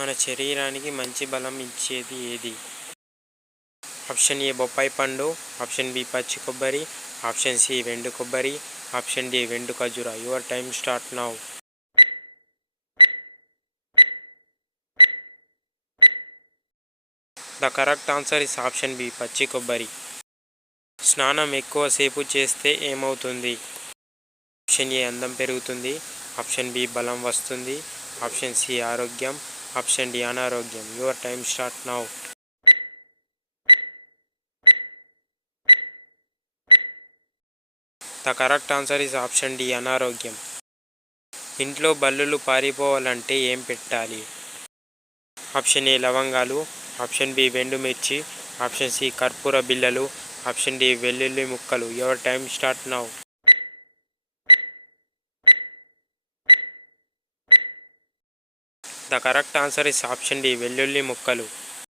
మన శరీరానికి మంచి బలం ఇచ్చేది ఏది? ఆప్షన్ ఏ బొప్పాయి పండు, ఆప్షన్ బి పచ్చి కొబ్బరి, ఆప్షన్ సి వెండు కొబ్బరి, ఆప్షన్ డి వెండు ఖర్జూర. Your time start now. The correct answer is option B పచ్చి కొబ్బరి. స్నానం ఎక్కువసేపు చేస్తే ఏమవుతుంది? ఆప్షన్ ఏ అందం పెరుగుతుంది, ఆప్షన్ బి బలం వస్తుంది, ఆప్షన్ సి ఆరోగ్యం, ఆప్షన్ డి అనారోగ్యం. Your time start now. The correct answer is option D అనారోగ్యం. ఇంట్లో బల్లులు పారిపోవాలంటే ఏం పెట్టాలి? ఆప్షన్ ఏ లవంగాలు, ఆప్షన్ బి వెండు మిర్చి, ఆప్షన్ సి కర్పూర బిళ్ళలు, ఆప్షన్ డి వెల్లుల్లి ముక్కలు. Your time start now. The correct answer is option D వెల్లుల్లి ముక్కలు.